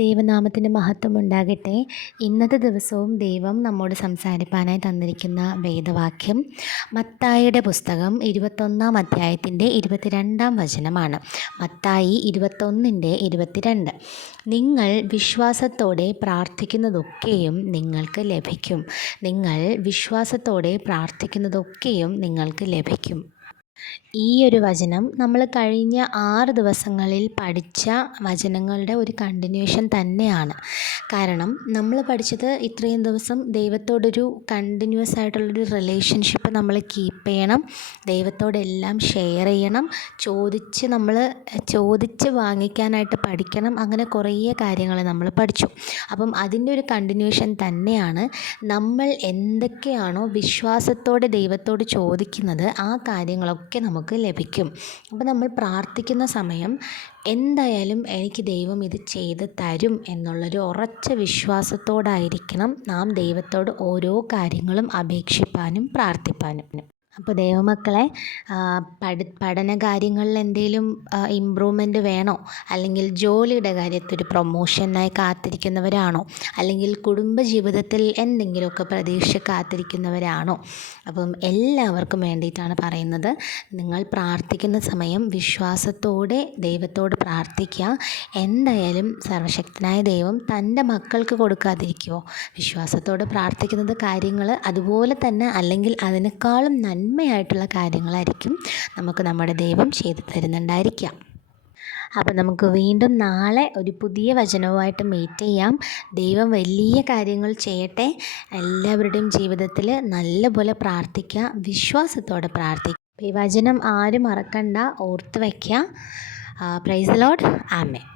ദൈവനാമത്തിന് മഹത്വം ഉണ്ടാകട്ടെ. ഇന്നത്തെ ദിവസവും ദൈവം നമ്മോട് സംസാരിപ്പാനായി തന്നിരിക്കുന്ന വേദവാക്യം മത്തായിയുടെ പുസ്തകം 21 അധ്യായത്തിൻ്റെ 22 വചനമാണ്. മത്തായി 21:22. നിങ്ങൾ വിശ്വാസത്തോടെ പ്രാർത്ഥിക്കുന്നതൊക്കെയും നിങ്ങൾക്ക് ലഭിക്കും. നിങ്ങൾ വിശ്വാസത്തോടെ പ്രാർത്ഥിക്കുന്നതൊക്കെയും നിങ്ങൾക്ക് ലഭിക്കും. ഈ ഒരു വചനം നമ്മൾ കഴിഞ്ഞ 6 ദിവസങ്ങളിൽ പഠിച്ച വചനങ്ങളുടെ ഒരു കണ്ടിന്യൂഷൻ തന്നെയാണ്. കാരണം നമ്മൾ പഠിച്ചത് ഇത്രയും ദിവസം ദൈവത്തോടൊരു കണ്ടിന്യൂസ് ആയിട്ടുള്ളൊരു റിലേഷൻഷിപ്പ് നമ്മൾ കീപ്പ് ചെയ്യണം, ദൈവത്തോടെല്ലാം ഷെയർ ചെയ്യണം, ചോദിച്ച് വാങ്ങിക്കാനായിട്ട് പഠിക്കണം. അങ്ങനെ കുറേ കാര്യങ്ങൾ നമ്മൾ പഠിച്ചു. അപ്പം അതിൻ്റെ ഒരു കണ്ടിന്യൂഷൻ തന്നെയാണ് നമ്മൾ എന്തൊക്കെയാണോ വിശ്വാസത്തോടെ ദൈവത്തോട് ചോദിക്കുന്നത് ആ കാര്യങ്ങളൊക്കെ നമുക്ക് ലഭിക്കും. അപ്പോൾ നമ്മൾ പ്രാർത്ഥിക്കുന്ന സമയം എന്തായാലും എനിക്ക് ദൈവം ഇത് ചെയ്ത് തരും എന്നുള്ളൊരു ഉറച്ച വിശ്വാസത്തോടായിരിക്കണം നാം ദൈവത്തോട് ഓരോ കാര്യങ്ങളും അപേക്ഷിപ്പാനും പ്രാർത്ഥിപ്പാനും. അപ്പോൾ ദൈവമക്കളെ, പഠന കാര്യങ്ങളിൽ എന്തെങ്കിലും ഇമ്പ്രൂവ്മെൻ്റ് വേണോ, അല്ലെങ്കിൽ ജോലിയുടെ കാര്യത്തിൽ ഒരു പ്രൊമോഷനായി കാത്തിരിക്കുന്നവരാണോ, അല്ലെങ്കിൽ കുടുംബജീവിതത്തിൽ എന്തെങ്കിലുമൊക്കെ പ്രതീക്ഷ കാത്തിരിക്കുന്നവരാണോ? അപ്പം എല്ലാവർക്കും വേണ്ടിയിട്ടാണ് പറയുന്നത്. നിങ്ങൾ പ്രാർത്ഥിക്കുന്ന സമയം വിശ്വാസത്തോടെ ദൈവത്തോട് പ്രാർത്ഥിക്കുക. എന്തായാലും സർവശക്തനായ ദൈവം തൻ്റെ മക്കൾക്ക് കൊടുക്കാതിരിക്കുമോ? വിശ്വാസത്തോടെ പ്രാർത്ഥിക്കുന്നത് കാര്യങ്ങൾ അതുപോലെ തന്നെ അല്ലെങ്കിൽ അതിനേക്കാളും നന്മയായിട്ടുള്ള കാര്യങ്ങളായിരിക്കും നമുക്ക് നമ്മുടെ ദൈവം ചെയ്തു തരുന്നുണ്ടായിരിക്കാം. അപ്പം നമുക്ക് വീണ്ടും നാളെ ഒരു പുതിയ വചനവുമായിട്ട് മീറ്റ് ചെയ്യാം. ദൈവം വലിയ കാര്യങ്ങൾ ചെയ്യട്ടെ. എല്ലാവരുടെയും ജീവിതത്തിൽ നല്ലപോലെ പ്രാർത്ഥിക്കുക, വിശ്വാസത്തോടെ പ്രാർത്ഥിക്കുക. ഈ വചനം ആരും മറക്കണ്ട, ഓർത്ത് വയ്ക്കുക. Praise the Lord. ആമേൻ.